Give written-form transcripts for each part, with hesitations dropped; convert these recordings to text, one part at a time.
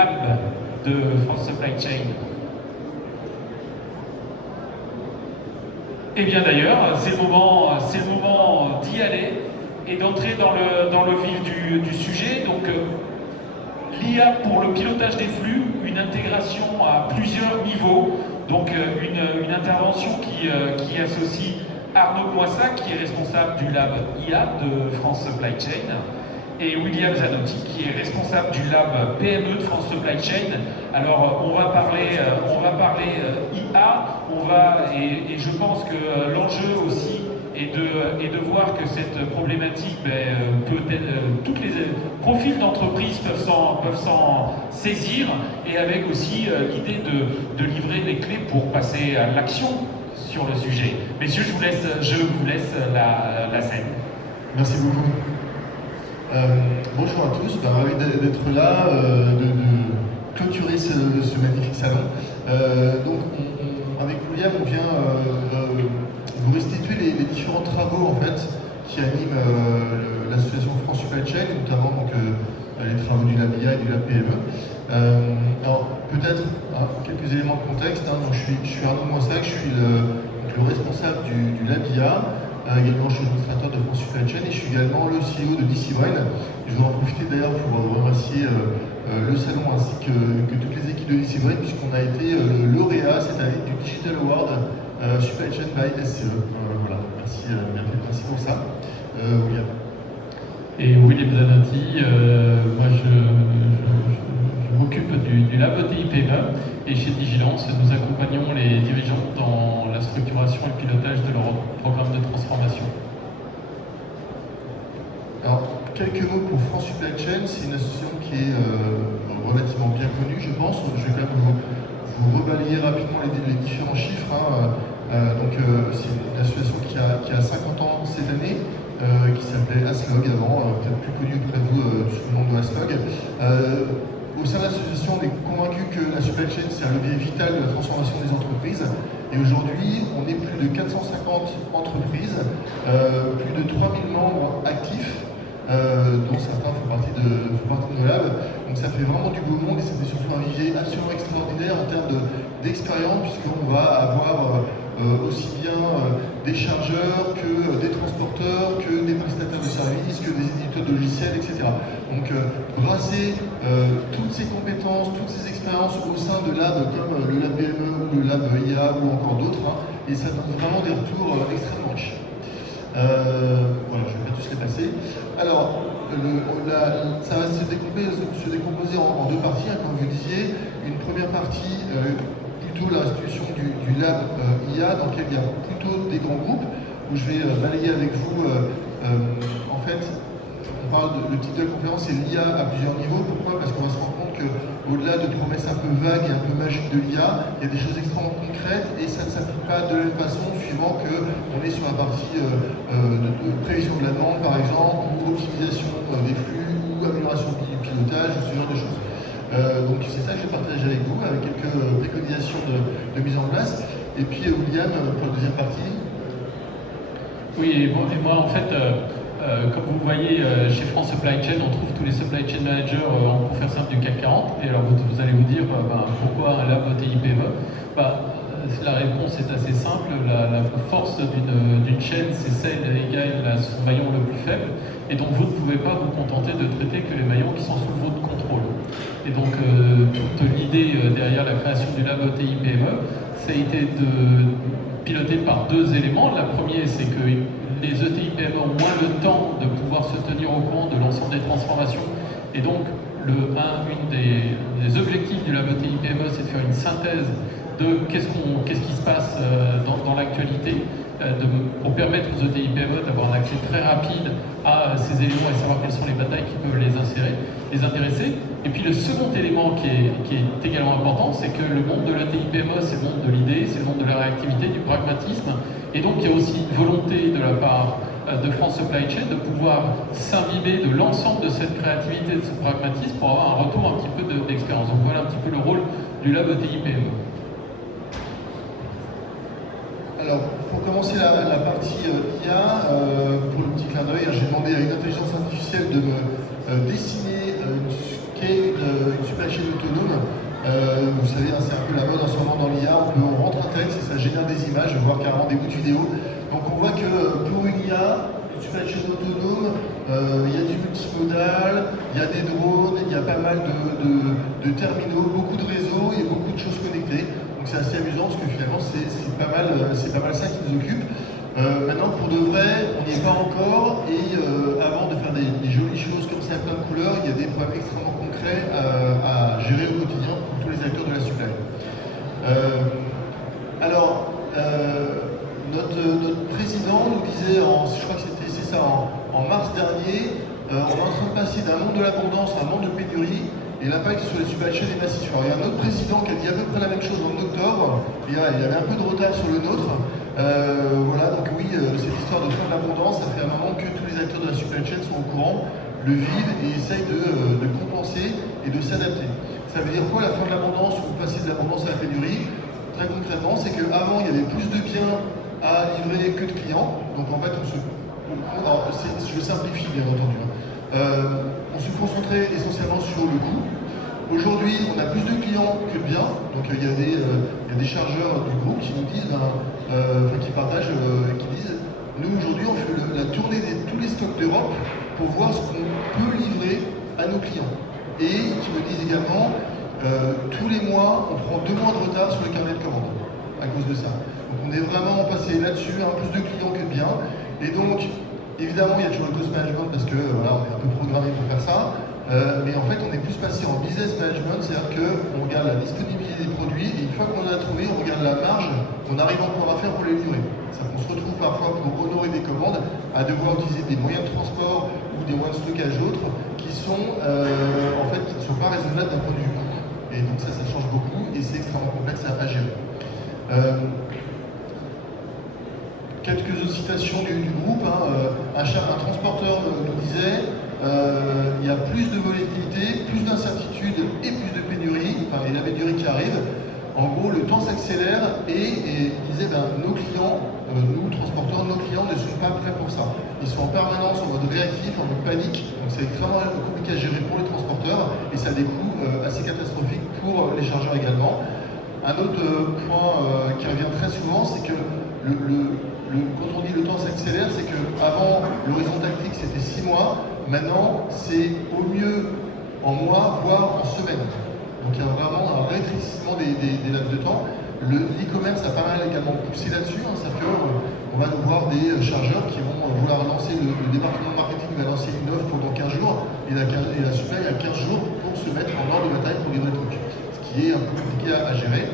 lab de France Supply Chain? Eh bien d'ailleurs, c'est le moment d'y aller et d'entrer dans le vif du sujet. Donc l'IA pour le pilotage des flux, une intégration à plusieurs niveaux. Donc une intervention qui associe Arnaud Moissac, qui est responsable du lab IA de France Supply Chain, et William Zanotti, qui est responsable du lab PME de France Supply Chain. Alors, on va parler IA, et je pense que l'enjeu aussi est de voir que cette problématique, tous les profils d'entreprise peuvent s'en saisir, et avec aussi l'idée de livrer des clés pour passer à l'action sur le sujet. Messieurs, je vous laisse la scène. Merci beaucoup. Bonjour à tous, ravi d'être là, de clôturer ce magnifique salon. Donc, avec William, on vient vous restituer les différents travaux en fait, qui animent l'association France Supply Chain, notamment donc, les travaux du Lab IA et du Lab PME. Alors, peut-être quelques éléments de contexte. Donc, je suis Arnaud Moissac, je suis le responsable du Lab IA. Également, je suis administrateur de France Supply Chain et je suis également le CEO de DC Brain. Je voudrais en profiter d'ailleurs pour remercier le salon ainsi que toutes les équipes de DC Brain, puisqu'on a été lauréat cette année du Digital Award Supply Chain by SCE. Voilà, merci pour ça. William. Et William Zanotti, moi je m'occupe du lab ETI PME, et chez Digilance, nous accompagnons les dirigeants dans la structuration et le pilotage de leur programme de transformation. Alors, quelques mots pour France Supply Chain. C'est une association qui est relativement bien connue, je pense. Je vais quand même vous rebalayer rapidement les différents chiffres. C'est une association qui a 50 ans cette année, qui s'appelait Aslog avant, peut-être plus connue auprès de vous sous le nom de Aslog. Au sein de l'association, on est convaincu que la supply chain, c'est un levier vital de la transformation des entreprises. Et aujourd'hui, on est plus de 450 entreprises, plus de 3000 membres actifs, dont certains font partie de nos labs. Donc ça fait vraiment du beau monde, et c'est surtout un vivier absolument extraordinaire en termes d'expérience, puisqu'on va avoir aussi bien des chargeurs que des transporteurs, que des prestataires de services, que des éditeurs de logiciels, etc. Donc brasser toutes ces compétences, toutes ces expériences au sein de labs comme le lab BME, le lab IA ou encore d'autres, et ça donne vraiment des retours extrêmement riches. Voilà, je ne vais pas tous les passer. Alors, ça va se décomposer en deux parties, comme vous disiez. Une première partie, plutôt la restitution du lab IA, dans lequel il y a plutôt des grands groupes, où je vais balayer avec vous. En fait, le titre de la conférence, c'est l'IA à plusieurs niveaux. Pourquoi? Parce qu'on va se rendre compte qu'au-delà de promesses un peu vagues et un peu magiques de l'IA, il y a des choses extrêmement concrètes, et ça ne s'applique pas de la même façon suivant qu'on est sur la partie de prévision de la demande, par exemple, ou optimisation des flux, ou amélioration du pilotage, ou ce genre de choses. Donc c'est ça que je vais partager avec vous, avec quelques préconisations de mise en place. Et puis William, pour la deuxième partie. Oui, et moi en fait, comme vous voyez, chez France Supply Chain, on trouve tous les supply chain managers, pour faire simple, du CAC 40. Et alors vous allez vous dire, pourquoi un lab ETI PME? La réponse est assez simple. La force d'une chaîne, c'est celle égale à son maillon le plus faible. Et donc vous ne pouvez pas vous contenter de traiter que les maillons qui sont sous votre contrôle. Et donc toute l'idée derrière la création du lab ETI PME, ça a été piloté par deux éléments. La première, c'est que les ETI PME ont moins le temps de pouvoir se tenir au courant de l'ensemble des transformations. Et donc, une des objectifs du lab ETI PME, c'est de faire une synthèse de qu'est-ce qui se passe dans l'actualité, pour permettre aux ETI PME d'avoir un accès très rapide à ces éléments et savoir quelles sont les batailles qui peuvent les intéresser. Et puis le second élément qui est également important, c'est que le monde de l'ETI PME, c'est le monde de l'idée, c'est le monde de la réactivité, du pragmatisme. Et donc il y a aussi une volonté de la part de France Supply Chain de pouvoir s'imbiber de l'ensemble de cette créativité, de ce pragmatisme, pour avoir un retour un petit peu d'expérience. Donc voilà un petit peu le rôle du lab ETI PME. Alors, pour commencer la partie IA, pour le petit clin d'œil, j'ai demandé à une intelligence artificielle de me dessiner ce qu'est une supply chain autonome. vous savez, hein, c'est un peu la mode en ce moment dans l'IA, on rentre un texte et ça génère des images, voire carrément des bouts de vidéo. Donc on voit que pour une IA, une supply chain autonome, il y a du multimodal, il y a des drones, il y a pas mal de terminaux, beaucoup de réseaux et beaucoup de choses connectées. Donc c'est assez amusant parce que finalement c'est pas mal ça qui nous occupe. Maintenant pour de vrai, on n'y est pas encore et avant de faire des jolies choses comme ça, plein de couleurs, il y a des problèmes extrêmement concrets à gérer au quotidien pour tous les acteurs de la supply. Notre président nous disait, je crois que c'est ça, en mars dernier, on est en train de passer d'un monde de l'abondance à un monde de pénurie, et l'impact sur les supply chains est massif. Alors, il y a un autre président qui a dit à peu près la même chose en octobre, et il y avait un peu de retard sur le nôtre. Voilà, donc oui, cette histoire de fin de l'abondance, ça fait un moment que tous les acteurs de la supply chain sont au courant, le vivent et essayent de compenser et de s'adapter. Ça veut dire quoi la fin de l'abondance ou passer de l'abondance à la pénurie? Très concrètement, c'est qu'avant, il y avait plus de biens à livrer que de clients. Donc en fait, je simplifie bien entendu. On se concentrait essentiellement sur le coût. Aujourd'hui, on a plus de clients que de biens. Donc il y a des chargeurs du groupe qui nous disent, qui partagent, qui disent, nous aujourd'hui, on fait la tournée de tous les stocks d'Europe pour voir ce qu'on peut livrer à nos clients. Et qui me disent également, tous les mois, on prend 2 mois de retard sur le carnet de commandes à cause de ça. Donc on est vraiment passé là-dessus, plus de clients que de biens. Et donc, évidemment, il y a toujours le cost management parce que voilà, on est un peu programmé pour faire ça. Mais en fait, on est plus passé en business management, c'est-à-dire qu'on regarde la disponibilité des produits et une fois qu'on en a trouvé, on regarde la marge qu'on arrive encore à faire pour les livrer. Ça qu'on se retrouve parfois pour honorer des commandes à devoir utiliser des moyens de transport ou des moyens de stockage autres qui sont qui ne sont pas raisonnables d'un point de vue coût. Et donc ça change beaucoup et c'est extrêmement complexe à gérer. Quelques autres citations du groupe. Un transporteur nous disait il y a plus de volatilité, plus d'incertitude et plus de pénurie, et la pénurie qui arrive. En gros, le temps s'accélère et il disait nos clients, nous transporteurs, nos clients ne sont pas prêts pour ça. Ils sont en permanence en mode réactif, en mode panique, donc c'est extrêmement compliqué à gérer pour les transporteurs et ça a des coûts assez catastrophiques pour les chargeurs également. Un autre point qui revient très souvent, c'est que quand on dit le temps s'accélère, c'est qu'avant, l'horizon tactique c'était 6 mois, maintenant c'est au mieux en mois, voire en semaines. Donc il y a vraiment un rétrécissement des laps de temps. L'e-commerce a pas mal également poussé là-dessus, c'est-à-dire qu'on va nous voir des chargeurs qui vont vouloir lancer, le département de marketing va lancer une offre pendant 15 jours, et la supply a 15 jours pour se mettre en ordre de bataille pour livrer le truc, ce qui est un peu compliqué à gérer.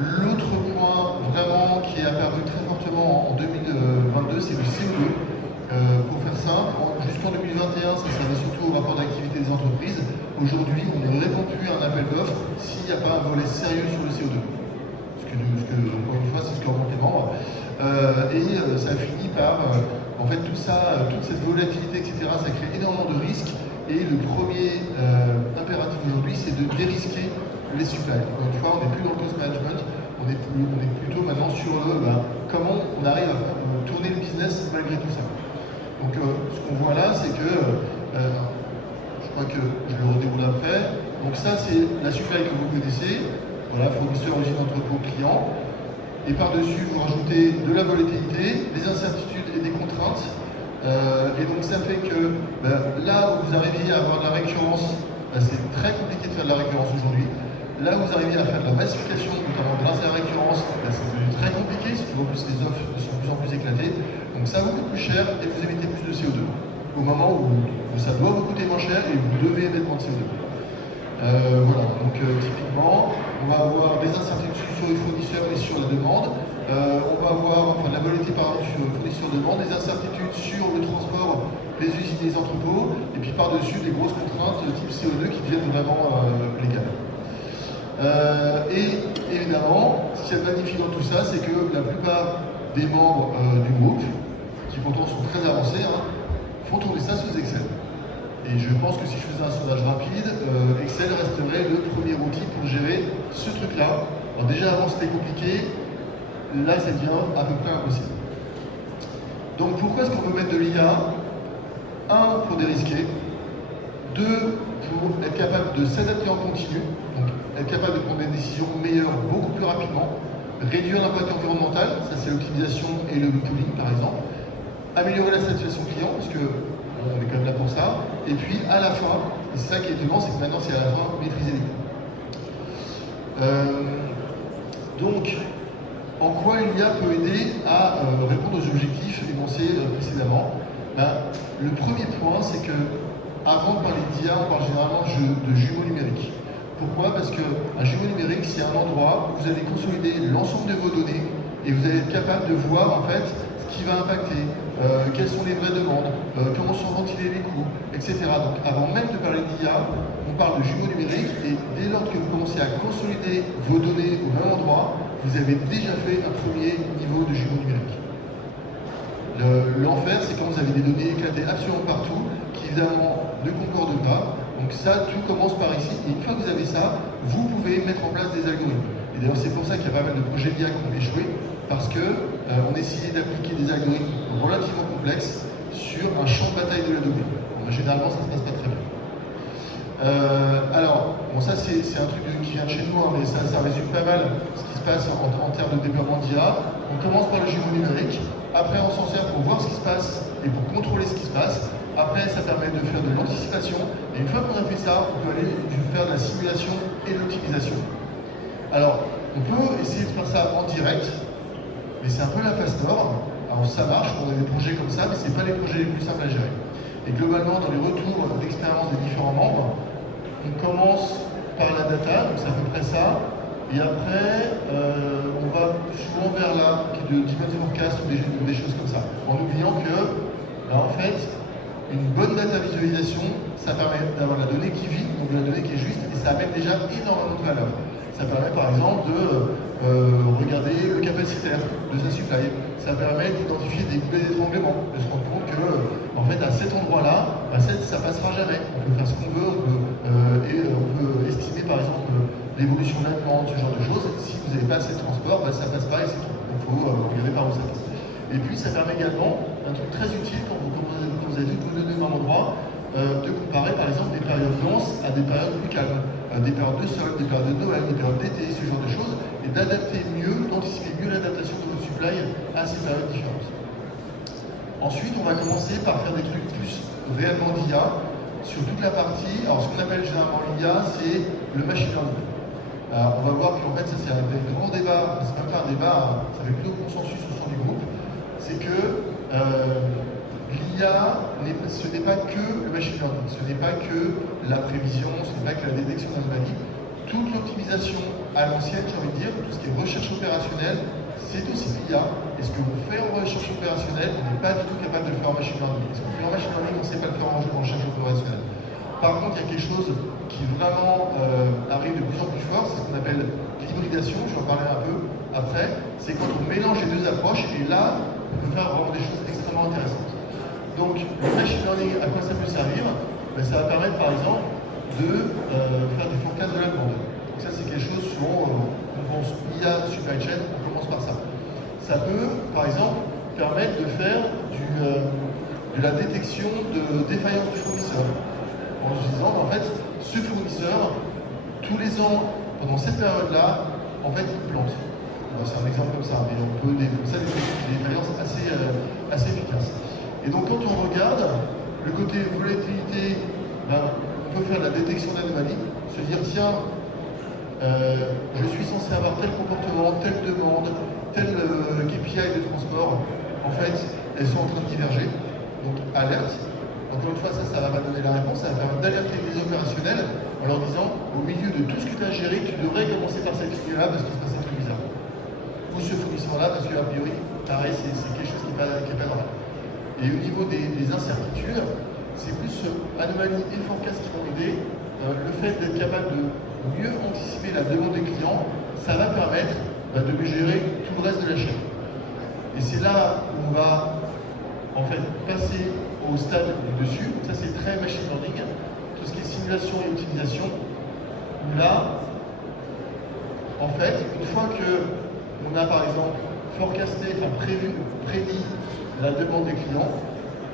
L'autre point vraiment qui est apparu très fortement en 2022, c'est le CO2. Pour faire simple, jusqu'en 2021, ça servait surtout au rapport d'activité des entreprises. Aujourd'hui, on ne répond plus à un appel d'offres s'il n'y a pas un volet sérieux sur le CO2. Encore une fois, c'est ce que remontent les membres. Ça finit par, en fait, tout ça, toute cette volatilité, etc., ça crée énormément de risques. Et le premier impératif aujourd'hui, c'est de dérisquer les supplies. Encore une fois, on n'est plus dans le cost management, on est plutôt maintenant sur comment on arrive à tourner le business malgré tout ça. Donc ce qu'on voit là, c'est que, je crois que je le redéroule après, donc ça c'est la supply que vous connaissez, voilà, fournisseur, origine, entrepôt, client, et par-dessus vous rajoutez de la volatilité, des incertitudes et des contraintes, et donc ça fait que là où vous arrivez à avoir de la récurrence, c'est très compliqué de faire de la récurrence aujourd'hui. Là où vous arrivez à faire de la massification, notamment grâce à la récurrence, c'est devenu très compliqué, parce que en plus les offres sont de plus en plus éclatées. Donc ça vous coûte plus cher et vous émettez plus de CO2. Au moment où ça doit vous coûter moins cher et vous devez émettre moins de CO2. Voilà, donc typiquement, on va avoir des incertitudes sur les fournisseurs et sur la demande. On va avoir, la volatilité sur le fournisseur-demande, des incertitudes sur le transport, les usines, les entrepôts, et puis par-dessus des grosses contraintes type CO2 qui deviennent vraiment légales. Et évidemment, ce qui est magnifique dans tout ça, c'est que la plupart des membres du groupe, qui pourtant sont très avancés, font tourner ça sous Excel. Et je pense que si je faisais un sondage rapide, Excel resterait le premier outil pour gérer ce truc-là. Alors déjà avant c'était compliqué, là ça devient à peu près impossible. Donc pourquoi est-ce qu'on peut mettre de l'IA? 1, pour dérisquer. 2, pour être capable de s'adapter en continu, donc être capable de prendre des décisions meilleures beaucoup plus rapidement, réduire l'impact environnemental, ça c'est l'optimisation et le tooling par exemple, améliorer la satisfaction client, parce que on est quand même là pour ça, et puis à la fin, et c'est ça qui est étonnant, c'est que maintenant c'est à la fin, maîtriser les coûts. Donc, en quoi l'IA peut aider à répondre aux objectifs énoncés précédemment? Le premier point, c'est que avant de parler d'IA, on parle généralement de jumeaux numériques. Pourquoi? Parce qu'un jumeau numérique, c'est un endroit où vous allez consolider l'ensemble de vos données et vous allez être capable de voir en fait ce qui va impacter, quelles sont les vraies demandes, comment sont ventilés les coûts, etc. Donc avant même de parler d'IA, on parle de jumeaux numériques et dès lors que vous commencez à consolider vos données au même endroit, vous avez déjà fait un premier niveau de jumeaux numériques. L'enfer, c'est quand vous avez des données éclatées absolument partout, qui évidemment ne concordent pas. Donc ça, tout commence par ici. Et une fois que vous avez ça, vous pouvez mettre en place des algorithmes. Et d'ailleurs, c'est pour ça qu'il y a pas mal de projets d'IA qui ont échoué, parce qu'on essayait d'appliquer des algorithmes relativement complexes sur un champ de bataille de la donnée. Bon, généralement, ça ne se passe pas très bien. Alors, bon, ça c'est un truc qui vient de chez nous, hein, mais ça résume pas mal ce qui se passe en termes de développement d'IA. On commence par le jumeau numérique, après on s'en sert pour voir ce qui se passe et pour contrôler ce qui se passe. Après, ça permet de faire de l'anticipation, et une fois qu'on a fait ça, on peut aller faire de la simulation et de l'optimisation. Alors, on peut essayer de faire ça en direct, mais c'est un peu la phase nord. Alors ça marche, on a des projets comme ça, mais ce n'est pas les projets les plus simples à gérer. Et globalement, dans les retours d'expérience des différents membres, on commence par la data, donc c'est à peu près ça, et après, on va souvent vers là, qui est de demand forecast ou des choses comme ça, en oubliant que, là, en fait, une bonne data visualisation, ça permet d'avoir la donnée qui vit, donc la donnée qui est juste, et ça amène déjà énormément de valeur. Ça permet par exemple de regarder le capacitaire de sa supply. Ça permet d'identifier des coupés d'étranglement, de se rendre compte que, en fait, à cet endroit-là, ça passera jamais. On peut faire ce qu'on veut, on peut estimer par exemple l'évolution de la demande, ce genre de choses. Si vous n'avez pas assez de transport, ça passe pas et c'est tout. Donc il faut regarder par où ça passe. Et puis ça permet également un truc très utile quand vous avez toutes vos données dans l'endroit, de comparer par exemple des périodes denses à des périodes plus calmes, des périodes de solde, des périodes de Noël, des périodes d'été, ce genre de choses, et d'adapter mieux, d'anticiper mieux l'adaptation de votre supply à ces périodes différentes. Ensuite, on va commencer par faire des trucs plus réellement d'IA sur toute la partie. Alors ce qu'on appelle généralement l'IA, c'est le machine learning. On va voir qu'en fait, ça c'est un grand débat, c'est même pas un débat, ça fait plutôt consensus au sein du groupe, c'est que l'IA, ce n'est pas que le machine learning, ce n'est pas que la prévision, ce n'est pas que la détection d'anomalies. Toute l'optimisation à l'ancienne, j'ai envie de dire, tout ce qui est recherche opérationnelle, c'est aussi l'IA. Et ce que vous faites en recherche opérationnelle, on n'est pas du tout capable de le faire en machine learning. Ce qu'on fait en machine learning, on ne sait pas le faire en recherche opérationnelle. Par contre, il y a quelque chose qui vraiment arrive de plus en plus fort, c'est ce qu'on appelle l'hybridation, je vais en parler un peu après. C'est quand on mélange les deux approches, et là, on peut faire vraiment des choses extrêmement intéressantes. Donc, le machine learning, à quoi ça peut servir? Ça va permettre, par exemple, de faire du forecast de la demande. Donc ça, c'est quelque chose, souvent, on pense IA, supply chain, on commence par ça. Ça peut, par exemple, permettre de faire de la détection de défaillance du fournisseur. En se disant, en fait, ce fournisseur, tous les ans, pendant cette période-là, en fait, il plante. C'est un exemple comme ça, mais on peut comme ça des défaillances assez efficaces. Et donc, quand on regarde le côté volatilité, on peut faire la détection d'anomalies, se dire, tiens, je suis censé avoir tel comportement, telle demande, tel KPI de transport, en fait, elles sont en train de diverger. Donc, alerte. Encore une fois, ça va pas donner la réponse, ça va permettre d'alerter les opérationnels en leur disant, au milieu de tout ce que tu as géré, tu devrais commencer par cette ligne-là parce qu'il se passe un truc bizarre. Ou ce fournisseur-là, parce qu'a priori, pareil, c'est quelque chose qui n'est pas normal. Et au niveau des incertitudes, c'est plus anomalies et forecast qui vont aider. Le fait d'être capable de mieux anticiper la demande des clients, ça va permettre de gérer tout le reste de la chaîne. Et c'est là où on va en fait passer au stade du dessus. Ça c'est très machine learning, tout ce qui est simulation et optimisation. Où là, en fait, une fois que on a par exemple prédit la demande des clients,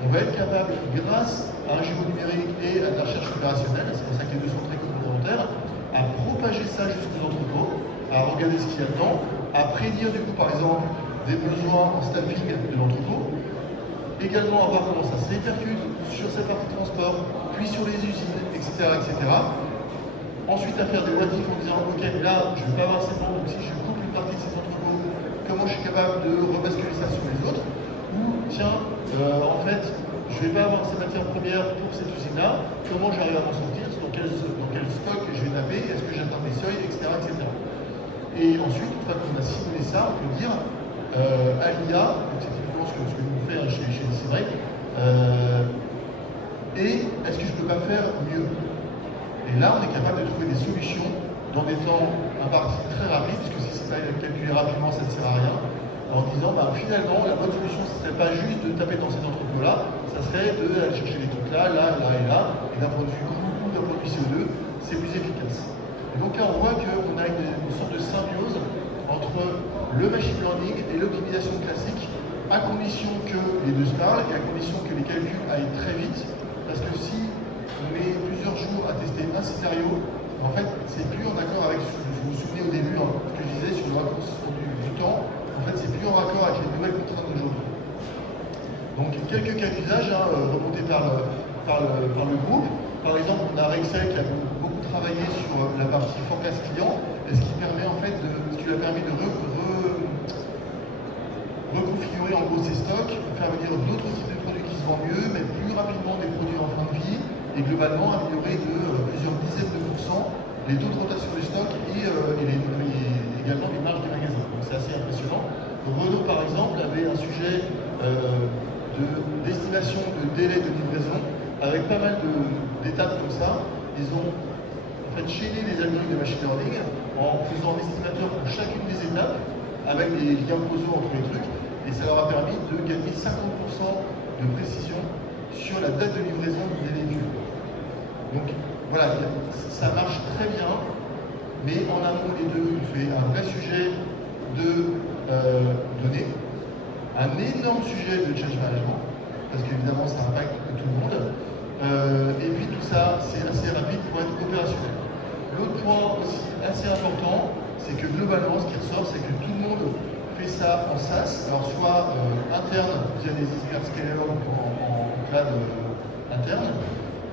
on va être capable, grâce à un jumeau numérique et à de la recherche opérationnelle, c'est pour ça que les deux sont très complémentaires, à propager ça jusqu'aux entrepôts, à regarder ce qu'il y a dedans, à prédire du coup par exemple des besoins en staffing de l'entrepôt, également à voir comment ça se répercute sur cette partie transport, puis sur les usines, etc. etc. Ensuite à faire des what if en disant ok là je ne vais pas avoir assez de monde, donc si je coupe une partie de ces entrepôts, comment je suis capable de rebasculer ça sur les autres, ou tiens en fait je ne vais pas avoir ces matières premières pour cette usine-là, comment j'arrive à m'en sortir, dans quel stock je vais taper, est-ce que j'atteins des seuils, etc., etc. Et ensuite, une fois qu'on a simulé ça, on peut dire à l'IA, c'est typiquement ce que nous fait chez DCBreak, et est-ce que je ne peux pas faire mieux? Et là, on est capable de trouver des solutions dans des temps impartis très rapides, puisque si c'est pas calculé rapidement, ça ne sert à rien, en disant finalement, la bonne solution, ce ne serait pas juste de taper dans cet entrepôt-là, ça serait d'aller chercher les trucs là, là, là et là, et d'un point de vue coût ou d'un point de vue CO2, c'est plus efficace. Et donc là, on voit qu'on a une sorte de symbiose entre le machine learning et l'optimisation classique, à condition que les deux se parlent et à condition que les calculs aillent très vite, parce que si on met plusieurs jours à tester un scénario, en fait, c'est plus en accord avec, vous vous souvenez au début, ce que je disais sur le raccourcissement du temps, en fait, c'est plus en raccord avec les nouvelles contraintes d'aujourd'hui. Donc, quelques cas d'usage remontés par le groupe. Par exemple, on a Rexel qui a beaucoup travaillé sur la partie forecast client, et ce qui permet en fait ce qui lui a permis de reconfigurer en gros ses stocks, faire venir d'autres types de produits qui se vendent mieux, mais plus rapidement des produits en fin de vie, et globalement améliorer de plusieurs dizaines de pourcents les taux de rotation des stocks et également les marges des magasins. Donc c'est assez impressionnant. Renault par exemple avait un sujet d'estimation de délai de livraison avec pas mal d'étapes comme ça. Ils ont en fait chaîné les algorithmes de machine learning en faisant un estimateur pour chacune des étapes avec des liens causaux entre les trucs, et ça leur a permis de gagner 50% de précision sur la date de livraison des véhicules. Donc voilà, ça marche très bien, mais en amont des deux, il fait un vrai sujet de données, un énorme sujet de change management, parce qu'évidemment ça impacte tout le monde, et puis tout ça c'est assez rapide pour être opérationnel. L'autre point aussi assez important, c'est que globalement ce qui ressort, c'est que tout le monde fait ça en SaaS, alors soit interne via des hyperscalers en cloud interne,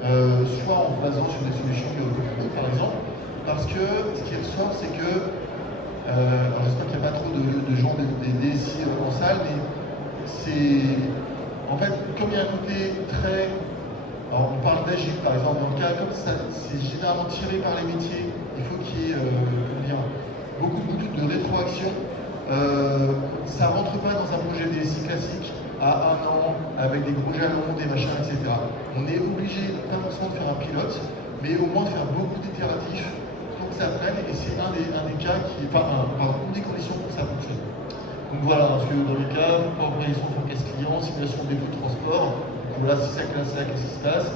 soit en se basant sur des solutions par exemple, parce que ce qui ressort, c'est que j'espère qu'il n'y a pas trop de gens des DSI en salle, mais c'est en fait comme il y a un côté très, alors on parle d'agile par exemple, dans le cas comme ça, c'est généralement tiré par les métiers, il faut qu'il y ait beaucoup de rétroaction. Ça rentre pas dans un projet DSI classique à 1 an avec des gros jalons, des machins, etc. On est obligé pas forcément de faire un pilote, mais au moins de faire beaucoup d'itératifs pour que ça prenne, et c'est un des cas qui est une des conditions pour que ça fonctionne. Donc voilà, parce que dans les cas, organisation forecast client, simulation de défaut de transport, donc voilà, si ça classe ça, qu'est-ce qui se passe,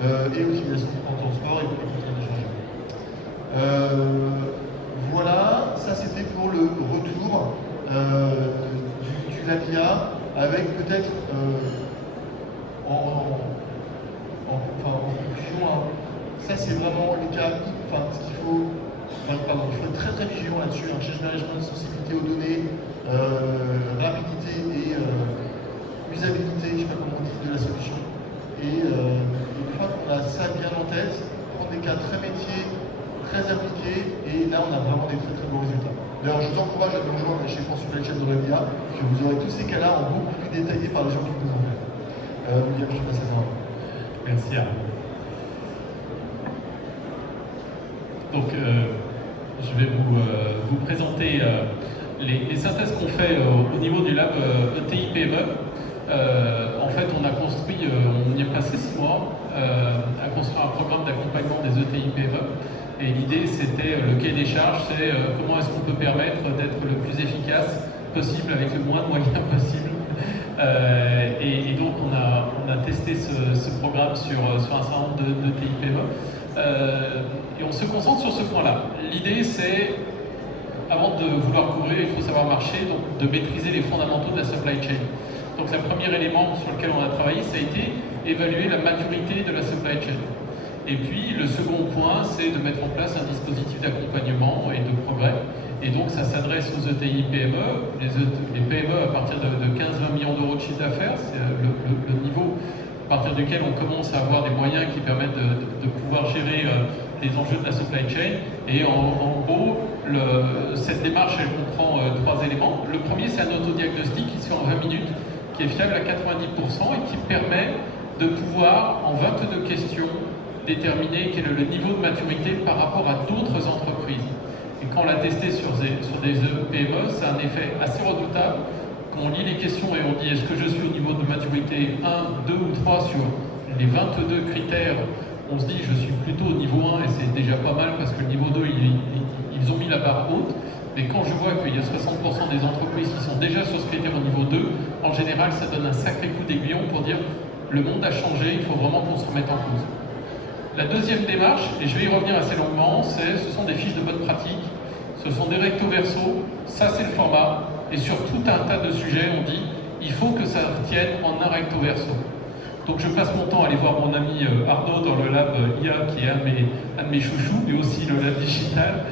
et optimisation de transport et les contraintes de changement. Voilà, ça c'était pour le retour du LabIA, avec peut-être en conclusion, ça c'est vraiment les cas, ce qu'il faut, il faut être très très vigilant là-dessus, change management, sensibilité aux données, rapidité et usabilité, je ne sais pas comment on dit, de la solution. Et une fois qu'on a ça bien en tête, prendre des cas très métiers, très appliqués, et là on a vraiment des très très beaux résultats. D'ailleurs, je vous encourage à nous rejoindre chez France Supply Chain dans LabIA, que vous aurez tous ces cas-là en beaucoup plus détaillés par les gens qui nous ont fait. William, je te passe la parole. Merci Arnaud. Donc, je vais vous présenter les synthèses qu'on fait au niveau du lab ETI PME. En fait, on a construit, on y a passé 6 mois à construire un programme d'accompagnement des ETI PME. Et l'idée, c'était le cahier des charges, c'est comment est-ce qu'on peut permettre d'être le plus efficace possible avec le moins de moyens possible. Et donc, on a testé ce programme sur un certain nombre de TI PME. Et on se concentre sur ce point-là. L'idée, c'est, avant de vouloir courir, il faut savoir marcher, donc de maîtriser les fondamentaux de la supply chain. Donc, le premier élément sur lequel on a travaillé, ça a été évaluer la maturité de la supply chain. Et puis le second point, c'est de mettre en place un dispositif d'accompagnement et de progrès. Et donc ça s'adresse aux ETI PME, les PME à partir de 15-20 millions d'euros de chiffre d'affaires, c'est le niveau à partir duquel on commence à avoir des moyens qui permettent de pouvoir gérer les enjeux de la supply chain. Et en gros, cette démarche, elle comprend 3 éléments. Le premier, c'est un autodiagnostic qui se fait en 20 minutes, qui est fiable à 90% et qui permet de pouvoir, en 22 questions, déterminer quel est le niveau de maturité par rapport à d'autres entreprises. Et quand on l'a testé sur des PME, c'est un effet assez redoutable. Quand on lit les questions et on dit est-ce que je suis au niveau de maturité 1, 2 ou 3 sur les 22 critères, on se dit je suis plutôt au niveau 1 et c'est déjà pas mal parce que le niveau 2, ils ont mis la barre haute. Mais quand je vois qu'il y a 60% des entreprises qui sont déjà sur ce critère au niveau 2, en général ça donne un sacré coup d'aiguillon pour dire le monde a changé, il faut vraiment qu'on se remette en cause. La deuxième démarche, et je vais y revenir assez longuement, ce sont des fiches de bonne pratique, ce sont des recto verso, ça c'est le format, et sur tout un tas de sujets, on dit il faut que ça retienne en un recto verso. Donc je passe mon temps à aller voir mon ami Arnaud dans le lab IA, qui est un de mes chouchous, mais aussi le lab digital,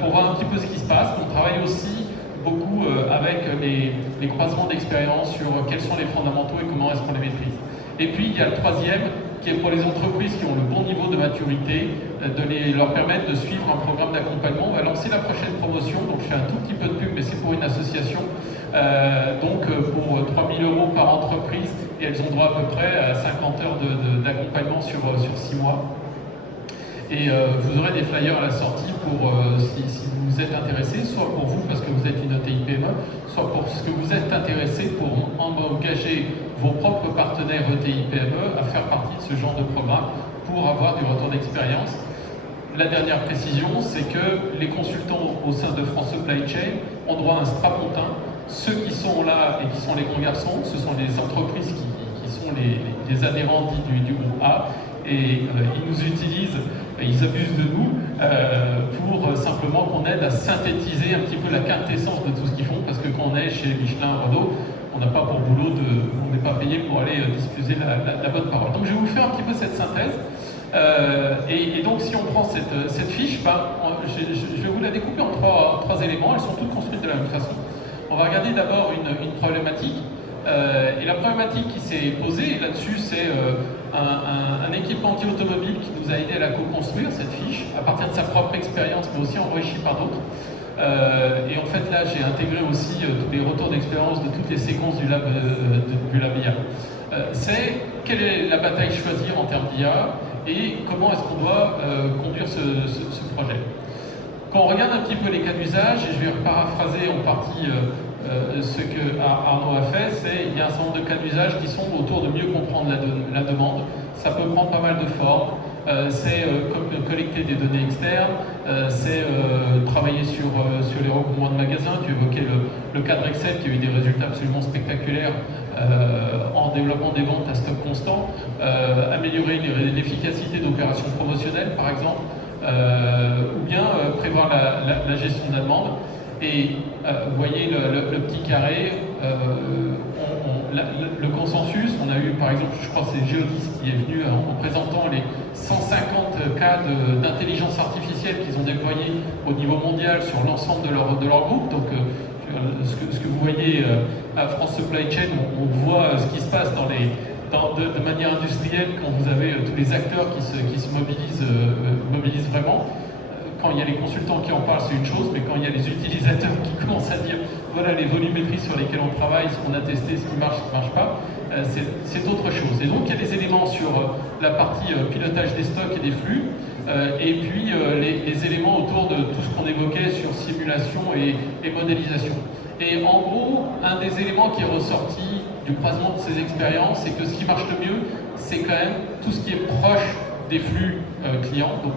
pour voir un petit peu ce qui se passe. On travaille aussi beaucoup avec les croisements d'expérience sur quels sont les fondamentaux et comment est-ce qu'on les maîtrise. Et puis il y a le troisième, qui est pour les entreprises qui ont le bon niveau de maturité, de leur permettre de suivre un programme d'accompagnement. On va lancer la prochaine promotion, donc je fais un tout petit peu de pub, mais c'est pour une association, pour 3 000 € par entreprise, et elles ont droit à peu près à 50 heures d'accompagnement sur 6 mois. Et vous aurez des flyers à la sortie pour, si vous êtes intéressé, soit pour vous parce que vous êtes une ETI PME, soit pour ce que vous êtes intéressé pour engager vos propres partenaires ETI PME à faire partie de ce genre de programme pour avoir du retour d'expérience. La dernière précision, c'est que les consultants au sein de France Supply Chain ont droit à un strapontin. Ceux qui sont là et qui sont les grands garçons, ce sont les entreprises qui sont les adhérents dits du groupe A, et ils nous utilisent, ils abusent de nous pour simplement qu'on aide à synthétiser un petit peu la quintessence de tout ce qu'ils font, parce que quand on est chez Michelin, Renault, on n'a pas pour boulot on n'est pas payé pour aller diffuser la bonne parole. Donc je vais vous faire un petit peu cette synthèse. Et donc si on prend cette fiche, je vais vous la découper en trois éléments, elles sont toutes construites de la même façon. On va regarder d'abord une problématique, et la problématique qui s'est posée là-dessus, c'est un équipementier automobile qui nous a aidé à la co-construire, cette fiche, à partir de sa propre expérience, mais aussi enrichie par d'autres. Et en fait là, j'ai intégré aussi tous les retours d'expérience de toutes les séquences du lab IA. C'est quelle est la bataille choisir en termes d'IA et comment est-ce qu'on doit conduire ce projet. Quand on regarde un petit peu les cas d'usage, et je vais paraphraser en partie ce que Arnaud a fait, c'est qu'il y a un certain nombre de cas d'usage qui sont autour de mieux comprendre la demande. Ça peut prendre pas mal de formes. C'est collecter des données externes, c'est travailler sur les regroupements de magasins. Tu évoquais le cadre Excel qui a eu des résultats absolument spectaculaires en développement des ventes à stock constant, améliorer l'efficacité d'opérations promotionnelles par exemple, ou bien prévoir la gestion de la demande. Et vous voyez le petit carré, le consensus, on a eu par exemple, je crois que c'est Geodis qui est venu en présentant les 150 cas d'intelligence artificielle qu'ils ont déployés au niveau mondial sur l'ensemble de leur groupe. Donc ce que vous voyez à France Supply Chain, on voit ce qui se passe de manière industrielle quand vous avez tous les acteurs qui se mobilisent vraiment. Quand il y a les consultants qui en parlent, c'est une chose, mais quand il y a les utilisateurs qui commencent à dire voilà les volumétries sur lesquels on travaille, ce qu'on a testé, ce qui marche pas, c'est autre chose. Et donc il y a des éléments sur la partie pilotage des stocks et des flux, et puis les éléments autour de tout ce qu'on évoquait sur simulation et modélisation. Et en gros, un des éléments qui est ressorti du croisement de ces expériences, c'est que ce qui marche le mieux, c'est quand même tout ce qui est proche des flux clients, donc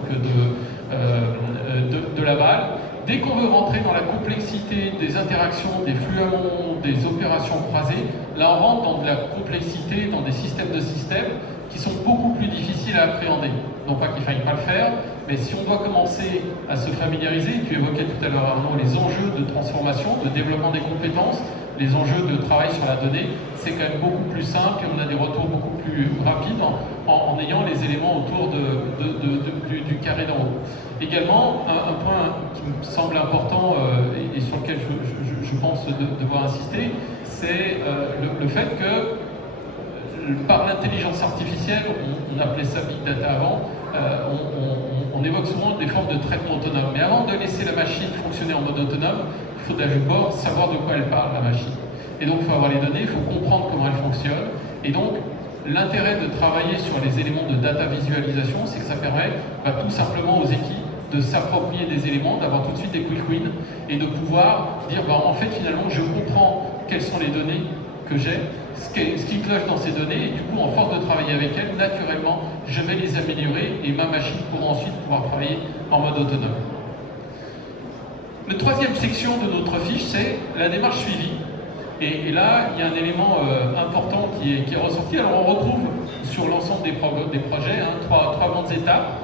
de l'aval. Dès qu'on veut rentrer dans la complexité des interactions, des flux amont, des opérations croisées, là on rentre dans de la complexité, dans des systèmes de systèmes qui sont beaucoup plus difficiles à appréhender. Non pas qu'il ne faille pas le faire, Mais si on doit commencer à se familiariser, tu évoquais tout à l'heure Arnaud, les enjeux de transformation, de développement des compétences, les enjeux de travail sur la donnée, c'est quand même beaucoup plus simple et on a des retours beaucoup plus rapides en ayant les éléments autour du carré d'en haut. Également, un point qui me semble important et sur lequel je pense devoir insister, c'est le fait que par l'intelligence artificielle, on appelait ça Big Data avant, on évoque souvent des formes de traitement autonome. Mais avant de laisser la machine fonctionner en mode autonome, il faut d'abord savoir de quoi elle parle, la machine. Et donc, il faut avoir les données, il faut comprendre comment elle fonctionne. Et donc, l'intérêt de travailler sur les éléments de data visualisation, c'est que ça permet tout simplement aux équipes de s'approprier des éléments, d'avoir tout de suite des quick wins et de pouvoir dire, en fait, finalement, je comprends quelles sont les données que j'ai, ce qui cloche dans ces données, et du coup, en force de travailler avec elles, naturellement, je vais les améliorer et ma machine pourra ensuite pouvoir travailler en mode autonome. La troisième section de notre fiche, c'est la démarche suivie. Et là, il y a un élément important qui est ressorti. Alors, on retrouve sur l'ensemble des projets trois grandes étapes.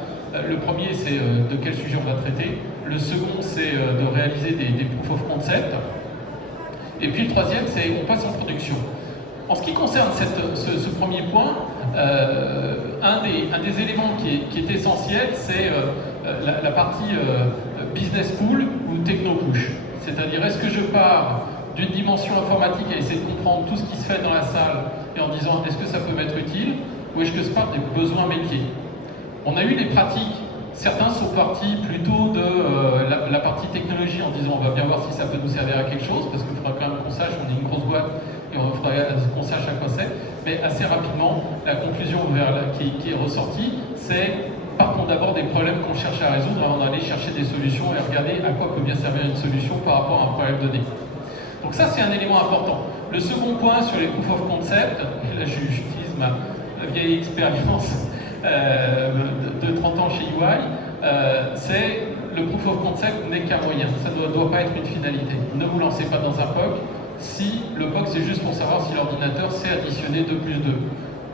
Le premier, c'est de quel sujet on va traiter. Le second, c'est de réaliser des proof of concept. Et puis le troisième, c'est on passe en production. En ce qui concerne ce premier point, un des éléments qui est essentiel, c'est la partie business pool ou techno push. C'est-à-dire, est-ce que je pars d'une dimension informatique à essayer de comprendre tout ce qui se fait dans la salle et en disant est-ce que ça peut m'être utile, ou est-ce que je pars des besoins métiers? On a eu des pratiques, certains sont partis plutôt de la partie technologie en disant on va bien voir si ça peut nous servir à quelque chose, parce qu'il faudra quand même qu'on sache, on est une grosse boîte et on faudra qu'on sache à quoi c'est. Mais assez rapidement, la conclusion qui est ressortie, c'est partons d'abord des problèmes qu'on cherche à résoudre avant d'aller chercher des solutions et regarder à quoi peut bien servir une solution par rapport à un problème donné. Donc ça, c'est un élément important. Le second point sur les proof of concept, là j'utilise ma vieille expérience de 30 ans chez UI, c'est le proof of concept n'est qu'un moyen, ça ne doit pas être une finalité. Ne vous lancez pas dans un POC si le POC c'est juste pour savoir si l'ordinateur sait additionner 2 plus 2.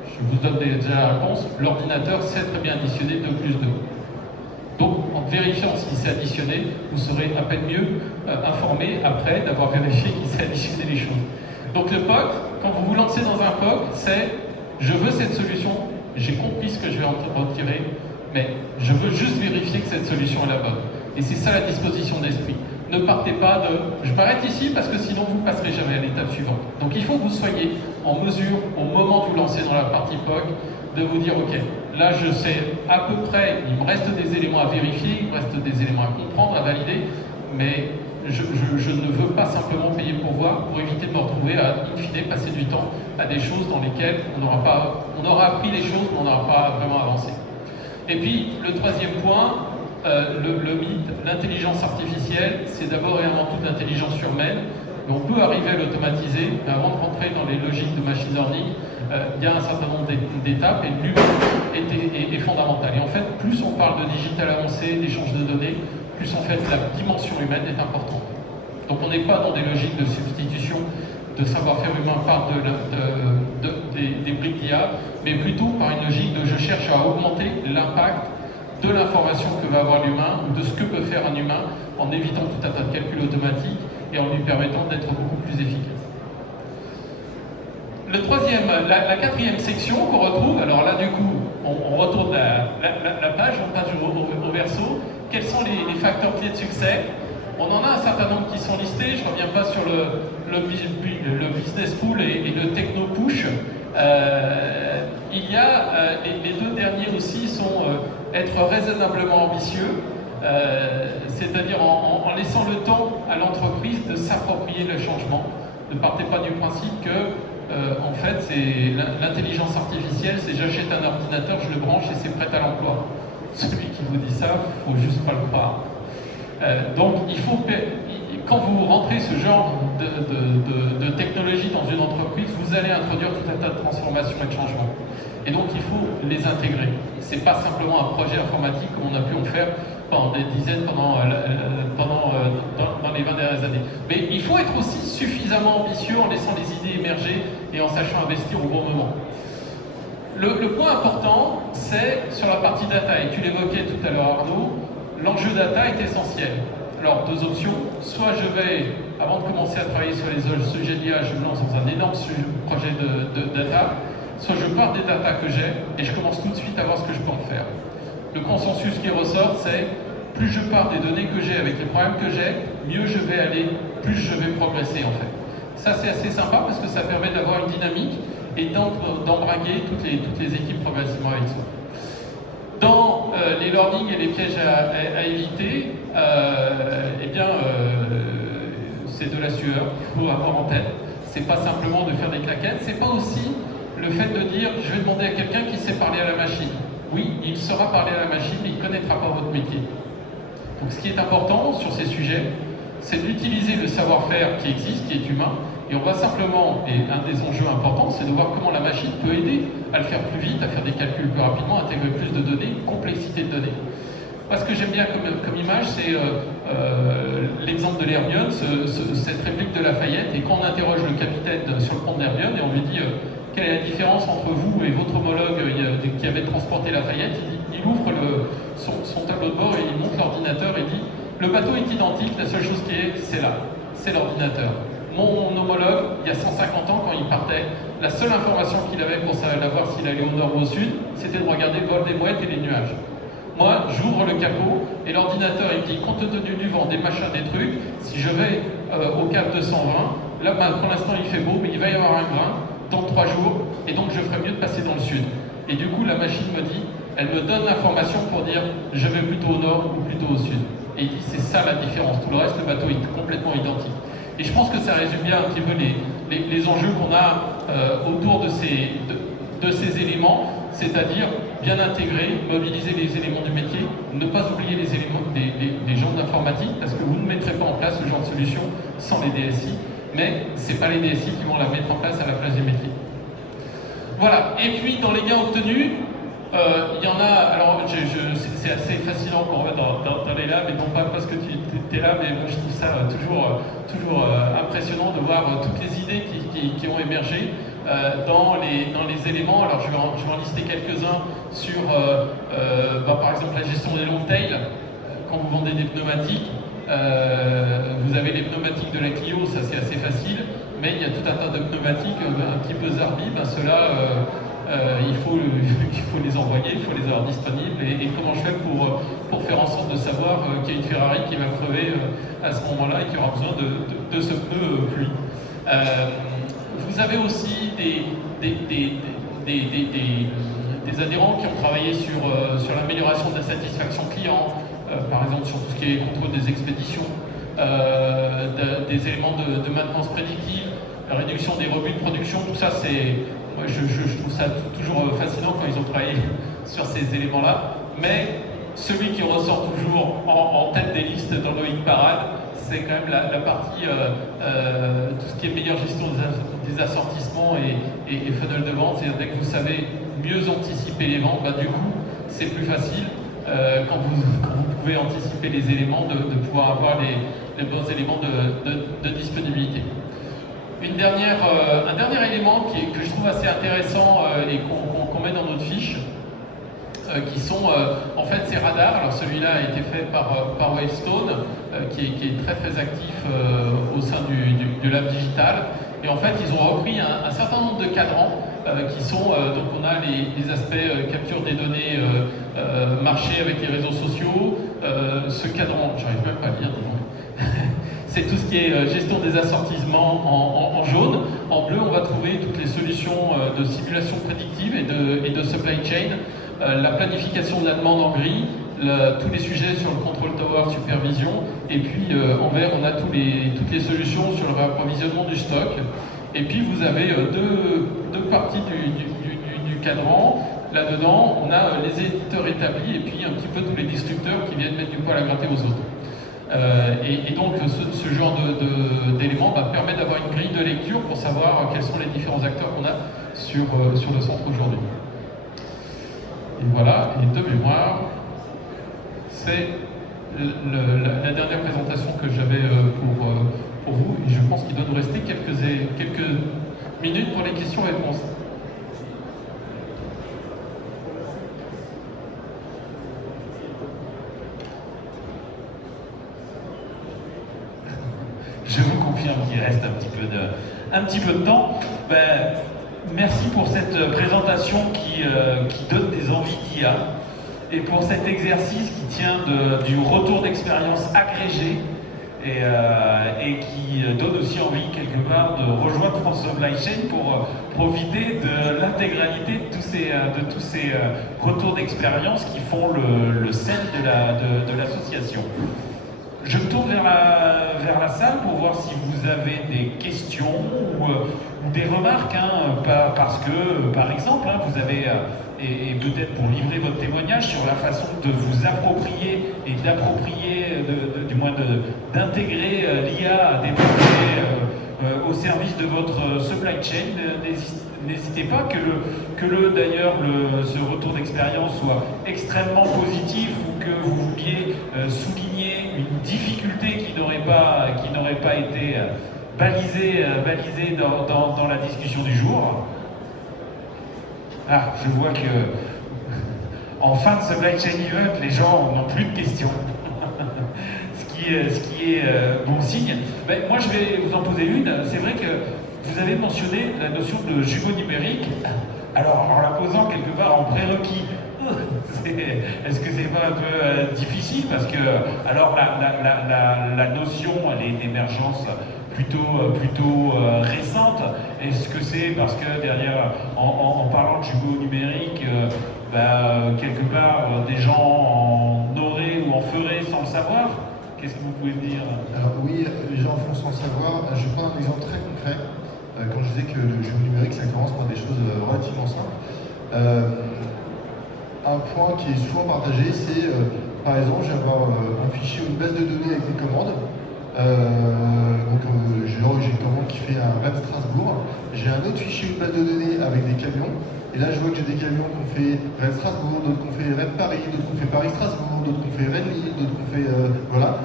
Je vous donne déjà la réponse, l'ordinateur sait très bien additionner 2 plus 2. Donc, en vérifiant s'il s'est additionné, vous serez à peine mieux informé après d'avoir vérifié qu'il s'est additionné les choses. Donc le POC, quand vous vous lancez dans un POC, c'est je veux cette solution, j'ai compris ce que je vais en retirer, mais je veux juste vérifier que cette solution est la bonne. Et c'est ça la disposition d'esprit. Ne partez pas de je m'arrête ici parce que sinon vous ne passerez jamais à l'étape suivante. Donc il faut que vous soyez en mesure, au moment de vous lancer dans la partie POC, de vous dire ok, là je sais à peu près, il me reste des éléments à vérifier, il me reste des éléments à comprendre, à valider, mais je ne veux pas simplement payer pour voir pour éviter de me retrouver à, in fine, passer du temps à des choses dans lesquelles on aura appris les choses, mais on n'aura pas vraiment avancé. Et puis, le troisième point, le mythe, l'intelligence artificielle, c'est d'abord et avant tout l'intelligence humaine. On peut arriver à l'automatiser, mais avant de rentrer dans les logiques de machine learning, il y a un certain nombre d'étapes et l'humain est fondamental. Et en fait, plus on parle de digital avancé, d'échange de données, plus en fait la dimension humaine est importante. Donc on n'est pas dans des logiques de substitution de savoir-faire humain par des briques d'IA, mais plutôt par une logique de je cherche à augmenter l'impact de l'information que va avoir l'humain ou de ce que peut faire un humain en évitant tout un tas de calculs automatiques et en lui permettant d'être beaucoup plus efficace. La quatrième section qu'on retrouve, alors là du coup, on retourne la page, on passe au verso. Quels sont les facteurs clés de succès? On en a un certain nombre qui sont listés, je ne reviens pas sur le business pool et le techno push. Il y a les deux derniers aussi sont être raisonnablement ambitieux, c'est-à-dire en laissant le temps à l'entreprise de s'approprier le changement. Ne partez pas du principe que en fait, c'est l'intelligence artificielle, c'est j'achète un ordinateur, je le branche et c'est prêt à l'emploi. Celui qui vous dit ça, il ne faut juste pas le croire. Donc, quand vous rentrez ce genre de technologie dans une entreprise, vous allez introduire tout un tas de transformations et de changements. Et donc, il faut les intégrer. Ce n'est pas simplement un projet informatique comme on a pu en faire pendant des dizaines, dans les 20 dernières années. Mais il faut être aussi suffisamment ambitieux en laissant les idées émerger et en sachant investir au bon moment. Le point important, c'est sur la partie data, et tu l'évoquais tout à l'heure Arnaud, l'enjeu data est essentiel. Alors deux options, soit je vais, avant de commencer à travailler sur les sujets d'IA, je me lance dans un énorme projet de data, soit je pars des data que j'ai et je commence tout de suite à voir ce que je peux en faire. Le consensus qui ressort, c'est plus je pars des données que j'ai avec les problèmes que j'ai, mieux je vais aller, plus je vais progresser en fait. Ça c'est assez sympa parce que ça permet d'avoir une dynamique et d'embraguer toutes les équipes progressivement avec ça. Dans les learnings et les pièges à éviter, c'est de la sueur, il faut avoir en tête. C'est pas simplement de faire des claquettes, c'est pas aussi le fait de dire je vais demander à quelqu'un qui sait parler à la machine. Oui, il saura parler à la machine, mais il ne connaîtra pas votre métier. Donc ce qui est important sur ces sujets, c'est d'utiliser le savoir-faire qui existe, qui est humain, et on va simplement, et un des enjeux importants, c'est de voir comment la machine peut aider à le faire plus vite, à faire des calculs plus rapidement, à intégrer plus de données, une complexité de données. Moi, ce que j'aime bien comme image, c'est l'exemple de l'Hermione, cette réplique de Lafayette, et quand on interroge le capitaine sur le pont de l'Hermione, et on lui dit quelle est la différence entre vous et votre homologue qui avait transporté Lafayette, il ouvre son tableau de bord et il montre l'ordinateur et dit le bateau est identique, la seule chose qui est, c'est là, c'est l'ordinateur. Mon homologue, il y a 150 ans, quand il partait, la seule information qu'il avait pour savoir s'il allait au nord ou au sud, c'était de regarder le vol des mouettes et les nuages. Moi, j'ouvre le capot et l'ordinateur, il me dit, compte tenu du vent, des machins, des trucs, si je vais au cap 220, là, pour l'instant, il fait beau, mais il va y avoir un grain dans 3 jours, et donc je ferais mieux de passer dans le sud. Et du coup, la machine me dit, elle me donne l'information pour dire, je vais plutôt au nord ou plutôt au sud. Et il dit, c'est ça la différence. Tout le reste, le bateau est complètement identique. Et je pense que ça résume bien un petit peu les enjeux qu'on a autour de ces éléments, c'est-à-dire bien intégrer, mobiliser les éléments du métier, ne pas oublier les éléments des gens d'informatique, parce que vous ne mettrez pas en place ce genre de solution sans les DSI, mais ce n'est pas les DSI qui vont la mettre en place à la place du métier. Voilà, et puis dans les gains obtenus, il y en a, alors c'est assez fascinant quand on va dans les labs, et non pas parce que tu es là, mais moi je trouve ça toujours impressionnant de voir toutes les idées qui ont émergé dans les éléments. Alors je vais en lister quelques-uns sur, par exemple, la gestion des long tails. Quand vous vendez des pneumatiques, vous avez les pneumatiques de la Clio, ça c'est assez facile, mais il y a tout un tas de pneumatiques un petit peu zarbi, ceux-là, il faut les envoyer, il faut les avoir disponibles, et comment je fais pour faire en sorte de savoir qu'il y a une Ferrari qui va crever à ce moment-là et qui aura besoin de ce pneu pluie. Vous avez aussi des adhérents qui ont travaillé sur l'amélioration de la satisfaction client, par exemple sur tout ce qui est contrôle des expéditions, des éléments de maintenance prédictive, la réduction des rebuts de production, tout ça moi je trouve ça toujours fascinant quand ils ont travaillé sur ces éléments-là, mais celui qui ressort toujours en tête des listes dans le hit parade, c'est quand même la partie, tout ce qui est meilleure gestion des assortissements et funnel de vente. C'est dès que vous savez mieux anticiper les ventes, du coup, c'est plus facile quand vous pouvez anticiper les éléments, de pouvoir avoir les bons éléments de disponibilité. Un dernier élément que je trouve assez intéressant et qu'on met dans notre fiche, qui sont en fait ces radars. Alors celui-là a été fait par Wavestone, qui est très très actif au sein du lab digital. Et en fait, ils ont repris un certain nombre de cadrans qui sont, donc on a les aspects capture des données marché avec les réseaux sociaux. Ce cadran, j'arrive même pas à lire, c'est tout ce qui est gestion des assortissements en jaune. En bleu, on va trouver toutes les solutions de simulation prédictive et de supply chain, la planification de la demande en gris, tous les sujets sur le control tower, supervision, et puis en vert, on a toutes les solutions sur le réapprovisionnement du stock. Et puis vous avez deux parties du cadran. Là-dedans, on a les éditeurs établis et puis un petit peu tous les distributeurs qui viennent mettre du poil à gratter aux autres. Et donc ce genre d'éléments permet d'avoir une grille de lecture pour savoir quels sont les différents acteurs qu'on a sur le centre aujourd'hui. Et voilà, et de mémoire, c'est la dernière présentation que j'avais pour vous, et je pense qu'il doit nous rester quelques minutes pour les questions-réponses. je vous confirme qu'il reste un petit peu de temps. Ben, merci pour cette présentation qui donne des envies d'IA et pour cet exercice qui tient du retour d'expérience agrégé et qui donne aussi envie quelque part de rejoindre France Supply Chain pour profiter de l'intégralité de tous ces retours d'expérience qui font le sel de l'association. Je me tourne vers la salle pour voir si vous avez des questions ou des remarques, parce que, par exemple, vous avez, et peut-être pour livrer votre témoignage sur la façon de vous approprier et d'intégrer l'IA à des projets au service de votre supply chain. N'hésitez pas d'ailleurs ce retour d'expérience soit extrêmement positif ou que vous vouliez souligner une difficulté qui n'aurait pas été balisée dans la discussion du jour. Ah, je vois que en fin de supply chain event, les gens n'ont plus de questions. ce qui est bon signe. Ben, moi, je vais vous en poser une. C'est vrai que vous avez mentionné la notion de jumeau numérique. Alors, en la posant quelque part en prérequis, est-ce que c'est pas un peu difficile? Parce que, alors, la notion, elle est d'émergence plutôt récente. Est-ce que c'est parce que derrière, en parlant de jumeau numérique, quelque part, des gens en auraient ou en feraient sans le savoir? Qu'est-ce que vous pouvez me dire? Alors oui, les gens font sans le savoir. Je vais prendre un exemple très concret. Quand je disais que le jumeau numérique, ça commence par des choses relativement simples. Un point qui est souvent partagé, c'est par exemple, je vais avoir un fichier ou une base de données avec des commandes. J'ai une commande qui fait un Rennes Strasbourg. J'ai un autre fichier ou une base de données avec des camions. Et là, je vois que j'ai des camions qui ont fait Rennes Strasbourg, d'autres qui ont fait Rennes Paris, d'autres qui ont fait Paris Strasbourg, d'autres qui ont fait Rennes Lille, d'autres qui ont fait voilà.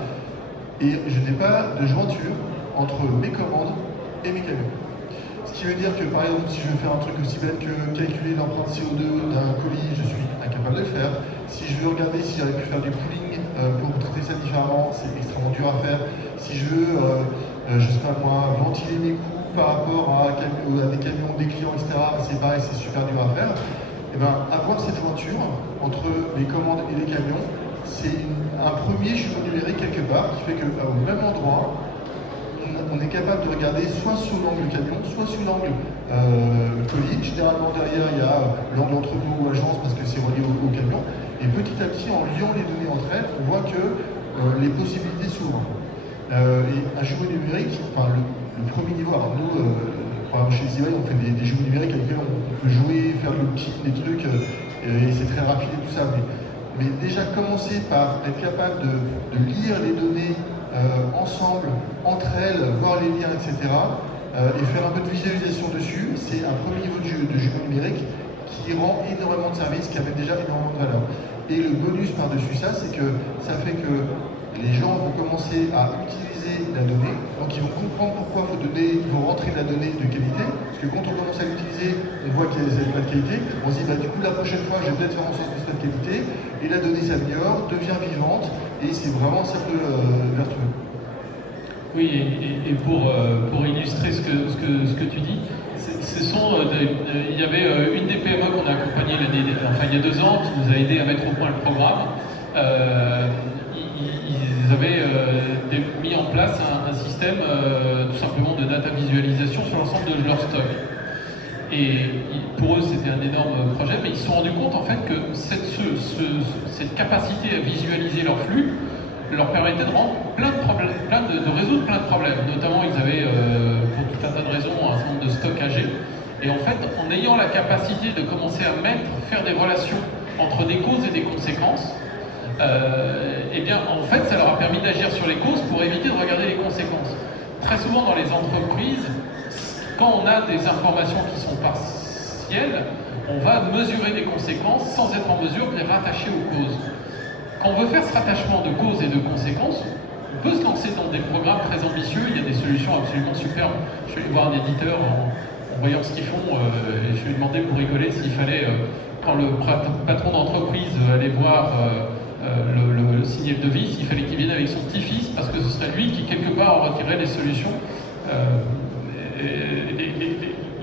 Et je n'ai pas de jointure entre mes commandes et mes camions. Ce qui veut dire que, par exemple, si je veux faire un truc aussi bête que calculer l'empreinte CO2 d'un colis, je suis incapable de le faire. Si je veux regarder si j'aurais pu faire du pooling pour traiter ça différemment, c'est extrêmement dur à faire. Si je veux, je sais pas moi, ventiler mes coûts par rapport à des camions, des clients, etc., c'est pareil, c'est super dur à faire. Et bien, avoir cette jointure entre les commandes et les camions, c'est un premier jumeau numérique quelque part qui fait qu'au même endroit, on est capable de regarder soit sous l'angle camion, soit sous l'angle colis. Généralement derrière il y a l'angle entrepôt ou agence parce que c'est relié au camion. Et petit à petit, en liant les données entre elles, on voit que les possibilités s'ouvrent. Et un jumeau numérique, enfin le premier niveau, alors nous, par exemple chez ZY, on fait des jumeaux numériques avec lesquels on peut jouer, faire le petit, des trucs, et c'est très rapide et tout ça. Mais déjà commencer par être capable de lire les données ensemble, entre elles, voir les liens, etc. Et faire un peu de visualisation dessus, c'est un premier niveau de jumeau numérique qui rend énormément de services, qui amène déjà énormément de valeur. Et le bonus par-dessus ça, c'est que ça fait que les gens vont commencer à utiliser la donnée, donc ils vont comprendre pourquoi il faut rentrer de la donnée de qualité, parce que quand on commence à l'utiliser, on voit qu'il y a pas de qualité, on se dit du coup la prochaine fois je vais peut-être faire en sorte que ce soit de qualité, et la donnée s'améliore, devient vivante, et c'est vraiment ça peu vertueux. Oui, et pour illustrer ce que tu dis, il y avait une des PME qu'on a accompagnée il y a 2 ans, qui nous a aidé à mettre au point le programme. Ils avaient mis en place un système tout simplement de data visualisation sur l'ensemble de leur stock. Et pour eux, c'était un énorme projet, mais ils se sont rendus compte en fait que cette capacité à visualiser leur flux leur permettait de résoudre plein de problèmes. Notamment, ils avaient, pour tout un tas de raisons, un certain nombre de stocks âgés. Et en fait, en ayant la capacité de commencer à faire des relations entre des causes et des conséquences, eh bien, en fait, ça leur a permis d'agir sur les causes pour éviter de regarder les conséquences. Très souvent, dans les entreprises, quand on a des informations qui sont partielles, on va mesurer des conséquences sans être en mesure de les rattacher aux causes. Quand on veut faire ce rattachement de causes et de conséquences, on peut se lancer dans des programmes très ambitieux. Il y a des solutions absolument superbes. Je suis allé voir un éditeur en voyant ce qu'ils font, et je lui ai demandé pour rigoler s'il fallait, quand le patron d'entreprise allait voir le signer le devis, il fallait qu'il vienne avec son petit-fils, parce que ce serait lui qui, quelque part en retirer les solutions,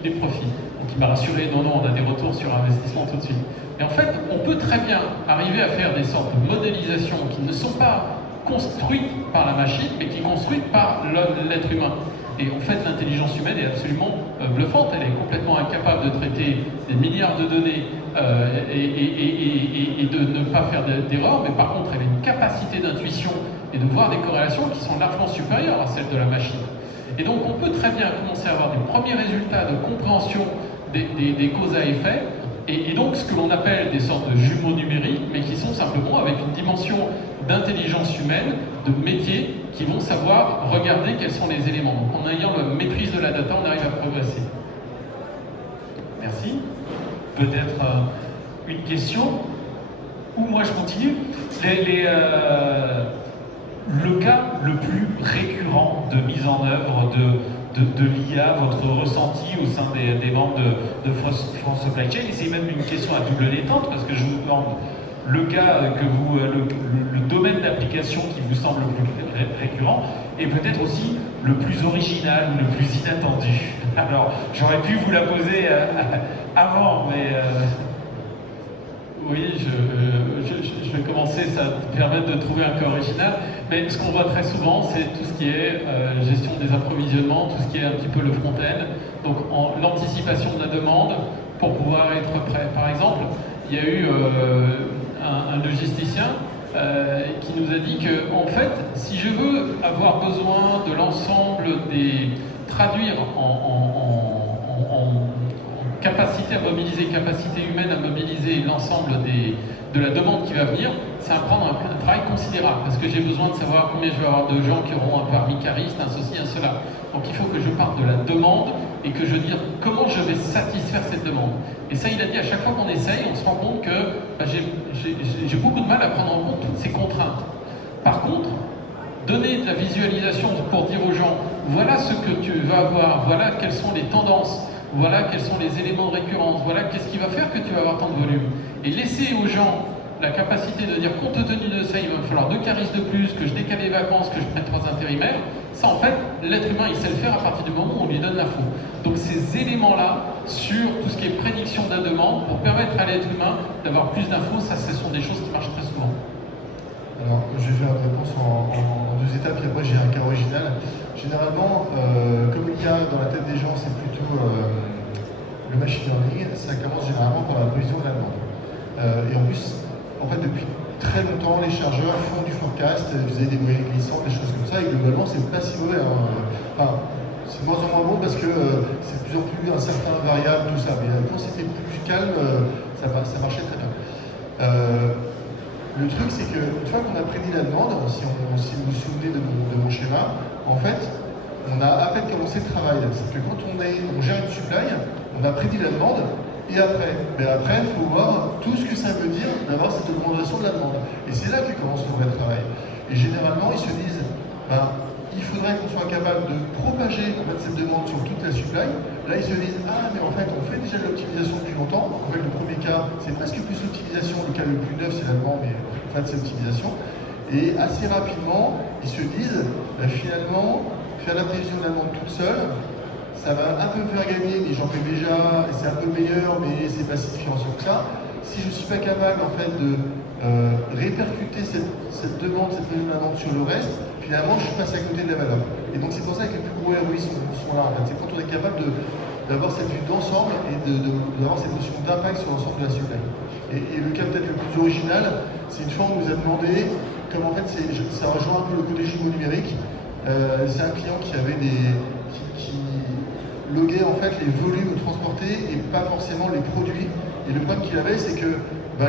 les profits. Donc il m'a rassuré, non, on a des retours sur investissement tout de suite. Et en fait, on peut très bien arriver à faire des sortes de modélisations qui ne sont pas construites par la machine, mais qui sont construites par l'être humain. Et en fait, l'intelligence humaine est absolument bluffante. Elle est complètement incapable de traiter des milliards de données et de ne pas faire d'erreurs, mais par contre, elle a une capacité d'intuition et de voir des corrélations qui sont largement supérieures à celles de la machine. Et donc, on peut très bien commencer à avoir des premiers résultats de compréhension des causes à effet, et donc ce que l'on appelle des sortes de jumeaux numériques, mais qui sont simplement avec une dimension d'intelligence humaine, de métier, qui vont savoir regarder quels sont les éléments. Donc en ayant la maîtrise de la data, on arrive à progresser. Merci. Peut-être une question, ou moi je continue. Le cas le plus récurrent de mise en œuvre de l'IA, votre ressenti au sein des membres de France Supply Chain, et c'est même une question à double détente, parce que je vous demande le cas le domaine d'application qui vous semble le plus récurrent, et peut-être aussi le plus original ou le plus inattendu. Alors, j'aurais pu vous la poser avant, mais... Oui, je vais commencer, ça va permettre de trouver un cas original. Mais ce qu'on voit très souvent, c'est tout ce qui est gestion des approvisionnements, tout ce qui est un petit peu le front-end. Donc l'anticipation de la demande pour pouvoir être prêt. Par exemple, il y a eu un logisticien qui nous a dit que, en fait, si je veux avoir besoin de l'ensemble traduire en capacité à mobiliser, capacité humaine à mobiliser l'ensemble de la demande qui va venir, ça va prendre un travail considérable, parce que j'ai besoin de savoir combien je vais avoir de gens qui auront un permis cariste, un ceci, un cela. Donc il faut que je parte de la demande et que je dise comment je vais satisfaire cette demande. Et ça, il a dit, à chaque fois qu'on essaye, on se rend compte que j'ai beaucoup de mal à prendre en compte toutes ces contraintes. Par contre, donner de la visualisation pour dire aux gens, voilà ce que tu vas avoir, voilà quelles sont les tendances, voilà quels sont les éléments de récurrence, voilà qu'est-ce qui va faire que tu vas avoir tant de volume. Et laisser aux gens la capacité de dire, compte tenu de ça, il va me falloir 2 caristes de plus, que je décale les vacances, que je prenne 3 intérimaires, ça en fait, l'être humain il sait le faire à partir du moment où on lui donne l'info. Donc ces éléments-là, sur tout ce qui est prédiction de la demande, pour permettre à l'être humain d'avoir plus d'infos, ça ce sont des choses qui marchent très souvent. Alors, je vais faire une réponse en 2 étapes, puis après j'ai un cas original. Généralement, comme il y a dans la tête des gens, c'est plutôt le machine learning, ça commence généralement par la prévision de la demande. Et en plus, en fait, depuis très longtemps, les chargeurs font du forecast, vous avez des moyennes glissantes, des choses comme ça, et globalement, c'est pas si mauvais. Enfin, c'est de moins en moins bon parce que c'est de plus en plus incertain, variable, tout ça. Mais quand c'était plus calme, ça marchait très bien. Le truc, c'est qu'une fois qu'on a prédit la demande, si vous vous souvenez de mon schéma, en fait, on a à peine commencé le travail. C'est que quand on gère une supply, on a prédit la demande, et après, il faut voir tout ce que ça veut dire d'avoir cette augmentation de la demande. Et c'est là que commence le vrai travail. Et généralement, ils se disent, il faudrait qu'on soit capable de propager en fait, cette demande sur toute la supply. Là, ils se disent, mais en fait, on fait déjà de l'optimisation depuis longtemps. En fait, le premier cas, c'est presque plus l'optimisation. Le cas le plus neuf, c'est la demande, mais en fait, c'est l'optimisation. Et assez rapidement, ils se disent, finalement, faire la prévision de la demande toute seule, ça va un peu me faire gagner, mais j'en fais déjà, et c'est un peu meilleur, mais c'est pas si différenciant que ça. Si je ne suis pas capable en fait de répercuter cette demande, cette prévision de la demande sur le reste, finalement je passe à côté de la valeur. Et donc c'est pour ça que les plus gros ROI sont là en fait. C'est quand on est capable d'avoir cette vue d'ensemble et d'avoir cette notion d'impact sur l'ensemble de la supply. Et le cas peut-être le plus original, c'est une fois on nous a demandé, comme en fait ça rejoint un peu le côté jumeau numérique, c'est un client qui avait qui loguait en fait les volumes transportés et pas forcément les produits. Et le problème qu'il avait, c'est que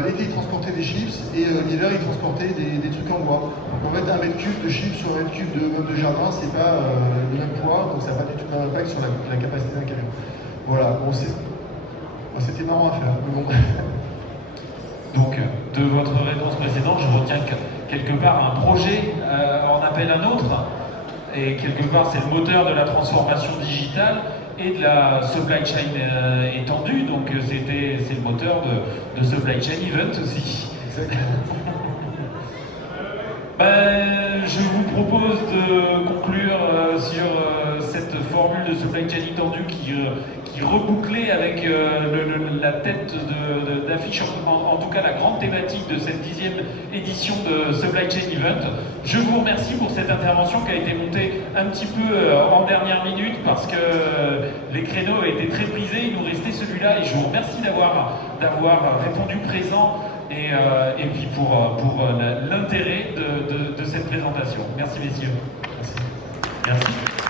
l'été il transportait des chips et l'hiver il transportait des trucs en bois. Donc en fait 1 mètre cube de chips sur 1 mètre cube de meubles de jardin, c'est pas le même poids, donc ça n'a pas du tout le même impact sur la capacité d'un camion. Voilà, bon, c'était marrant à faire. Mais bon. Donc, de votre réponse précédente, je retiens que quelque part un projet en appelle un autre, et quelque part c'est le moteur de la transformation digitale et de la supply chain étendue, donc c'est le moteur de supply chain event aussi. Exactement. Je vous propose de conclure cette formule de supply chain étendue qui rebouclait avec la tête d'affiche, en tout cas la grande thématique de cette 10e édition de Supply Chain Event. Je vous remercie pour cette intervention qui a été montée un petit peu en dernière minute parce que les créneaux étaient très prisés, il nous restait celui-là et je vous remercie d'avoir répondu présent et puis pour l'intérêt de cette présentation. Merci messieurs. Merci. Merci.